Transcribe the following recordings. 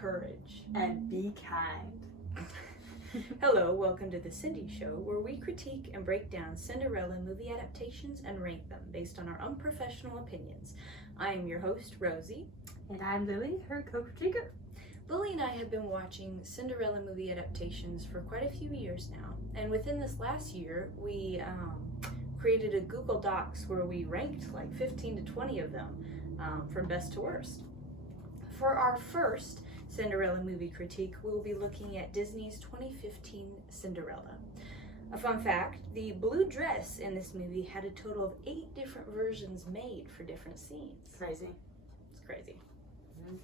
courage. And be kind. Hello, welcome to The Cindy Show, where we critique and break down Cinderella movie adaptations and rank them based on our unprofessional opinions. I am your host, Rosie. And I'm Lily, her co-critiquer. Lily and I have been watching Cinderella movie adaptations for quite a few years now, and within this last year, we created a Google Docs where we ranked like 15 to 20 of them from best to worst. For our first Cinderella movie critique, we will be looking at Disney's 2015 Cinderella. A fun fact, the blue dress in this movie had a total of 8 different versions made for different scenes. Crazy. It's crazy. Mm-hmm.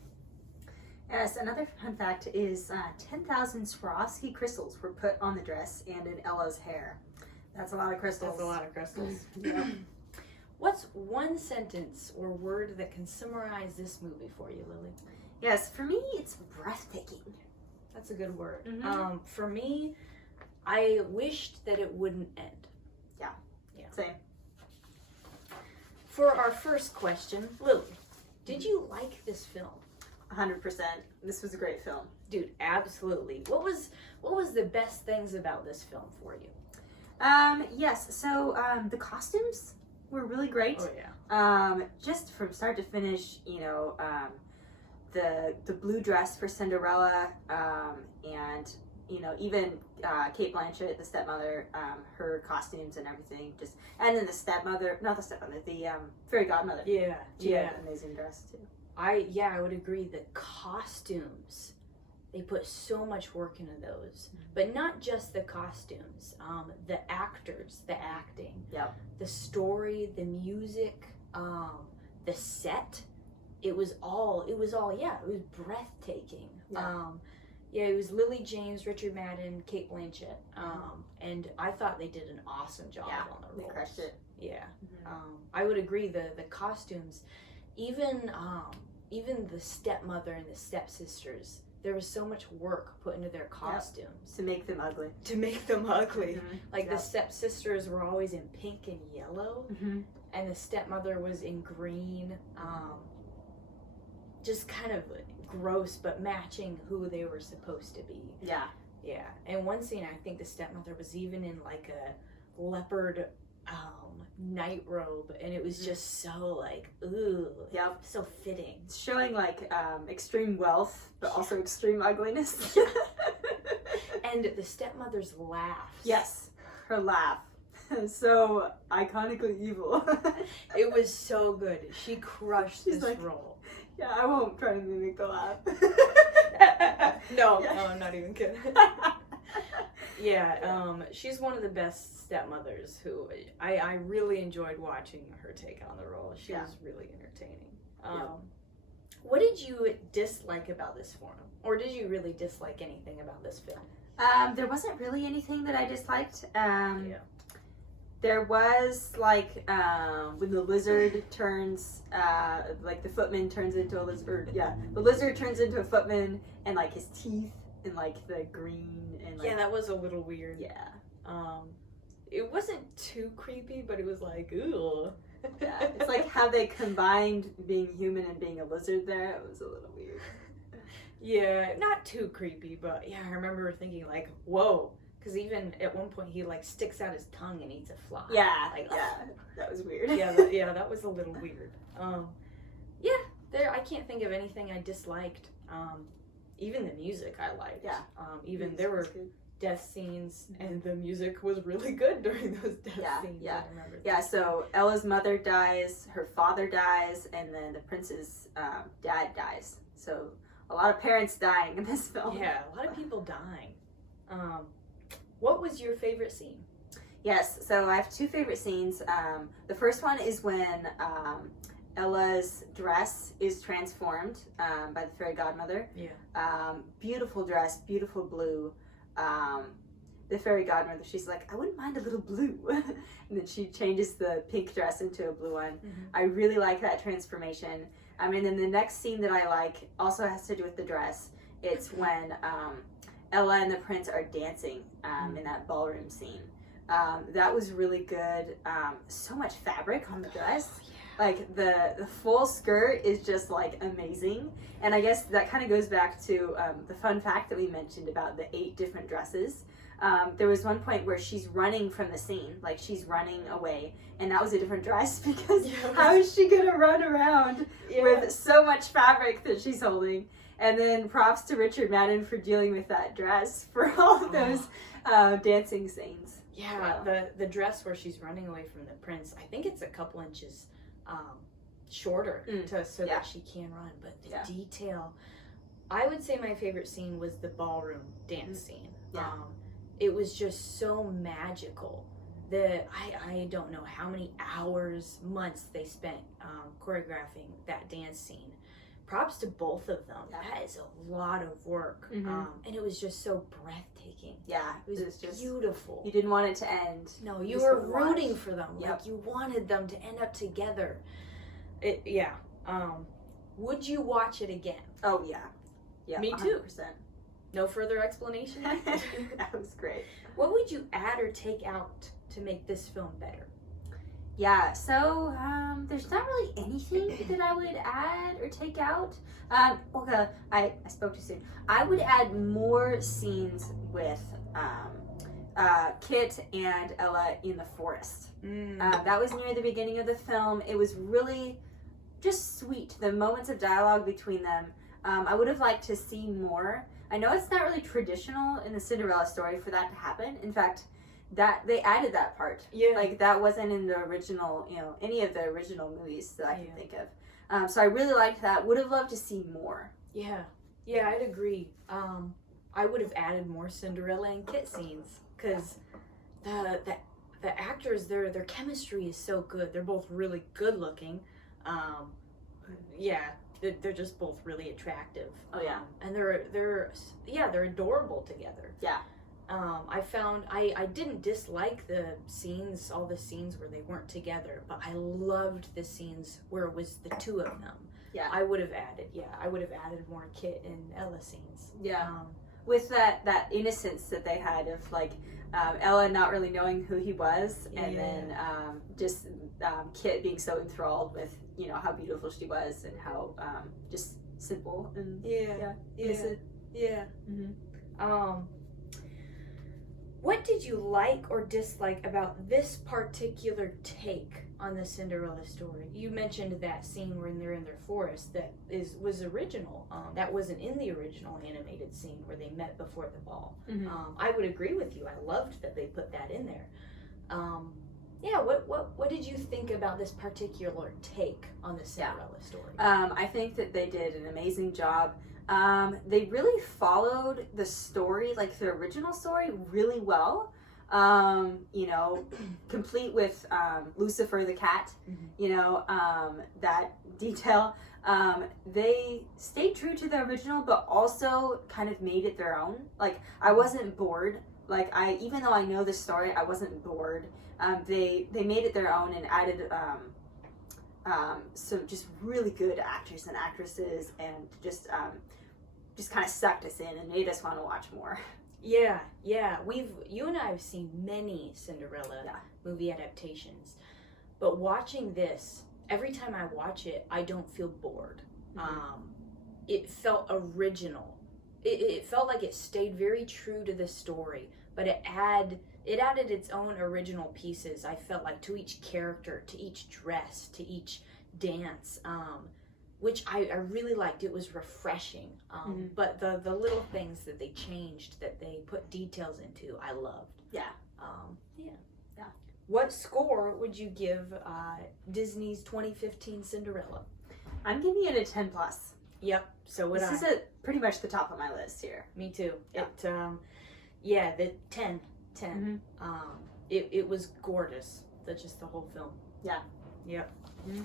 Yes, another fun fact is 10,000 Swarovski crystals were put on the dress and in Ella's hair. That's a lot of crystals. That's a lot of crystals. Yep. What's one sentence or word that can summarize this movie for you, Lily? Yes, for me, it's breathtaking. That's a good word. Mm-hmm. For me, I wished that it wouldn't end. Yeah. Same. For our first question, Lily, did you like this film? 100%. This was a great film. Dude, absolutely. What was the best things about this film for you? Yes, so the costumes were really great. Oh yeah. Just from start to finish, the blue dress for Cinderella, and even Kate Blanchett, the stepmother, her costumes and everything, and then the fairy godmother. Yeah. She had an amazing dress too. I would agree. The costumes, they put so much work into those, but not just the costumes. The actors, the acting, the story, the music, the set. It was breathtaking. Yeah. It was Lily James, Richard Madden, Kate Blanchett, and I thought they did an awesome job on the roles. They crushed it. Yeah, Mm-hmm. I would agree. The costumes, even the stepmother and the stepsisters, there was so much work put into their costumes To make them ugly. Mm-hmm. Like the Yep. stepsisters were always in pink and yellow, and the stepmother was in green. Just kind of gross, but matching who they were supposed to be. Yeah. Yeah. And one scene, I think the stepmother was even in like a leopard night robe, and it was just so like, ooh, so fitting. It's showing like extreme wealth, but also extreme ugliness. And the stepmother's laugh. Yes, her laugh. So iconically evil. It was so good. She crushed She's this like, role. Yeah, I won't try to mimic the laugh. No, I'm not even kidding. She's one of the best stepmothers who I really enjoyed watching her take on the role. She was really entertaining. What did you dislike about this film? Or did you really dislike anything about this film? There wasn't really anything that I disliked. There was like when the lizard turns, like the footman turns into a lizard. The lizard turns into a footman, and like his teeth and like the green and like, that was a little weird. Yeah. It wasn't too creepy, but it was like, ooh. Yeah, it's like how they combined being human and being a lizard there. It was a little weird. Yeah, not too creepy, but yeah, I remember thinking like, whoa. Because even at one point he like sticks out his tongue and eats a fly. Yeah, like, that was weird. That was a little weird. I can't think of anything I disliked. Even the music I liked. Yeah. Even there were death scenes, and the music was really good during those death scenes. Yeah. I remember. Yeah. So Ella's mother dies, her father dies, and then the prince's dad dies. So a lot of parents dying in this film. Yeah, a lot of people dying. What was your favorite scene? Yes, so I have 2 favorite scenes. The first one is when Ella's dress is transformed by the fairy godmother. Yeah. Beautiful dress, beautiful blue. The fairy godmother, she's like, I wouldn't mind a little blue. And then she changes the pink dress into a blue one. I really like that transformation. And then the next scene that I like also has to do with the dress. It's when Ella and the prince are dancing in that ballroom scene. That was really good. So much fabric on the dress. Like the full skirt is just like amazing. And I guess that kind of goes back to the fun fact that we mentioned about the 8 different dresses. There was one point where she's running from the scene, like she's running away, and that was a different dress because how is she gonna run around with so much fabric that she's holding? And then props to Richard Madden for dealing with that dress for all of those dancing scenes. Yeah, the dress where she's running away from the prince, I think it's a couple inches shorter so that she can run. But the detail, I would say my favorite scene was the ballroom dance scene. Yeah. It was just so magical that I don't know how many hours, months they spent choreographing that dance scene. Props to both of them. Yeah. That is a lot of work. And it was just so breathtaking. Yeah. It was just beautiful. You didn't want it to end. No, you were rooting for them. Yep. Like you wanted them to end up together. Would you watch it again? Oh, yeah. Yeah, me too. 100%. No further explanation? That was great. What would you add or take out to make this film better? Yeah, so there's not really anything that I would add or take out. Okay, I spoke too soon. I would add more scenes with Kit and Ella in the forest. That was near the beginning of the film. It was really just sweet. The moments of dialogue between them. I would have liked to see more. I know it's not really traditional in the Cinderella story for that to happen. In fact, that they added that part. Yeah. Like that wasn't in the original, any of the original movies that I can think of. So I really liked that. Would have loved to see more. Yeah, I'd agree. I would have added more Cinderella and Kit scenes because the actors, their chemistry is so good. They're both really good looking. They're just both really attractive. Oh yeah, and they're adorable together. Yeah. I found I didn't dislike all the scenes where they weren't together, but I loved the scenes where it was the two of them. Yeah. I would have added more Kit and Ella scenes. Yeah. With that innocence that they had of like Ella not really knowing who he was, and then Kit being so enthralled with how beautiful she was and how just simple and innocent. Yeah. Mm-hmm. What did you like or dislike about this particular take on the Cinderella story? You mentioned that scene when they're in their forest that was original. That wasn't in the original animated scene where they met before the ball. Mm-hmm. I would agree with you. I loved that they put that in there. What did you think about this particular take on the Cinderella story? I think that they did an amazing job. They really followed the story, like the original story, really well. Complete with Lucifer the cat, that detail. They stayed true to the original, but also kind of made it their own. Like, I wasn't bored. Like, even though I know the story, I wasn't bored. They made it their own and added some just really good actors and actresses, and just kind of sucked us in and made us want to watch more. Yeah. You and I have seen many Cinderella movie adaptations, but watching this, every time I watch it, I don't feel bored. Mm-hmm. It felt original. It felt like it stayed very true to the story, but it added its own original pieces. I felt like to each character, to each dress, to each dance, which I really liked. It was refreshing. But the little things that they changed, that they put details into, I loved. Yeah. What score would you give Disney's 2015 Cinderella? I'm giving it a 10+. Yep. So would I. This is pretty much the top of my list here. Me too. Yeah. The 10. Mm-hmm. It was gorgeous. That's just the whole film. Yeah. Yep. Mm-hmm.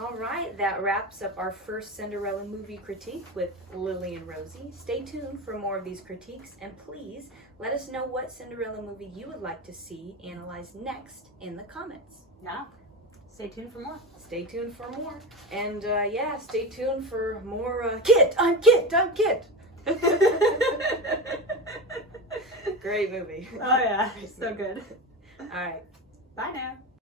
All right, that wraps up our first Cinderella movie critique with Lily and Rosie. Stay tuned for more of these critiques, and please let us know what Cinderella movie you would like to see analyzed next in the comments. Yeah. Stay tuned for more. And stay tuned for more Kit! I'm Kit! Great movie. Oh yeah, so good. All right. Bye now.